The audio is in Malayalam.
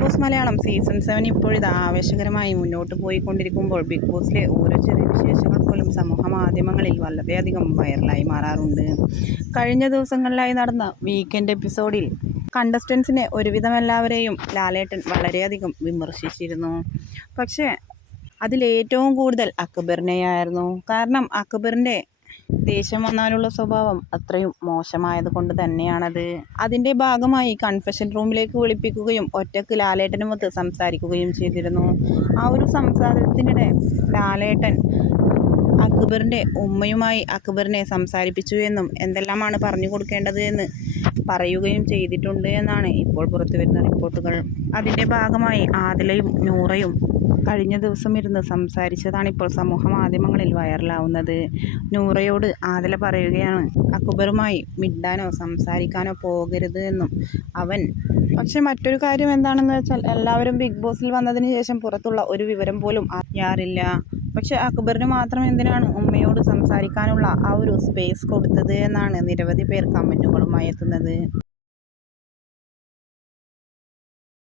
ബോസ് മലയാളം സീസൺ സെവൻ ഇപ്പോഴിത് ആവേശകരമായി മുന്നോട്ട് പോയിക്കൊണ്ടിരിക്കുമ്പോൾ ബിഗ് ബോസിലെ ഓരോ ചെറിയ വിശേഷങ്ങൾ പോലും സമൂഹ മാധ്യമങ്ങളിൽ വളരെയധികം വൈറലായി മാറാറുണ്ട്. കഴിഞ്ഞ ദിവസങ്ങളിലായി നടന്ന വീക്കെൻഡ് എപ്പിസോഡിൽ കണ്ടസ്റ്റൻസിനെ ഒരുവിധം എല്ലാവരെയും ലാലേട്ടൻ വളരെയധികം വിമർശിച്ചിരുന്നു. പക്ഷേ അതിലേറ്റവും കൂടുതൽ അക്ബറിനെയായിരുന്നു. കാരണം അക്ബറിന്റെ ദേഷ്യം വന്നാലുള്ള സ്വഭാവം അത്രയും മോശമായത് കൊണ്ട് തന്നെയാണത്. അതിന്റെ ഭാഗമായി കൺഫെഷൻ റൂമിലേക്ക് വിളിപ്പിക്കുകയും ഒറ്റയ്ക്ക് ലാലേട്ടനുമൊത്ത് സംസാരിക്കുകയും ചെയ്തിരുന്നു. ആ ഒരു സംസാരത്തിനിടെ ലാലേട്ടൻ അക്ബറിന്റെ ഉമ്മയുമായി അക്ബറിനെ സംസാരിപ്പിച്ചു എന്നും എന്തെല്ലാമാണ് പറഞ്ഞു കൊടുക്കേണ്ടത് എന്ന് പറയുകയും ചെയ്തിട്ടുണ്ട് എന്നാണ് ഇപ്പോൾ പുറത്തു വരുന്ന റിപ്പോർട്ടുകൾ. അതിന്റെ ഭാഗമായി ആദിലയും നൂറയും കഴിഞ്ഞ ദിവസം ഇരുന്ന് സംസാരിച്ചതാണ് ഇപ്പോൾ സമൂഹ മാധ്യമങ്ങളിൽ വൈറലാവുന്നത്. നൂറയോട് ആദില പറയുകയാണ് അക്ബറുമായി മിണ്ടാനോ സംസാരിക്കാനോ പോകരുത് എന്നും. അവൻ പക്ഷേ മറ്റൊരു കാര്യം എന്താണെന്ന് വെച്ചാൽ എല്ലാവരും ബിഗ് ബോസിൽ വന്നതിന് ശേഷം പുറത്തുള്ള ഒരു വിവരം പോലും അറിയാറില്ല. പക്ഷെ അക്ബറിന് മാത്രം എന്തിനാണ് ഉമ്മയോട് സംസാരിക്കാനുള്ള ആ ഒരു സ്പേസ് കൊടുത്തത് എന്നാണ് നിരവധി പേർ കമന്റുകളുമായി എത്തുന്നത്.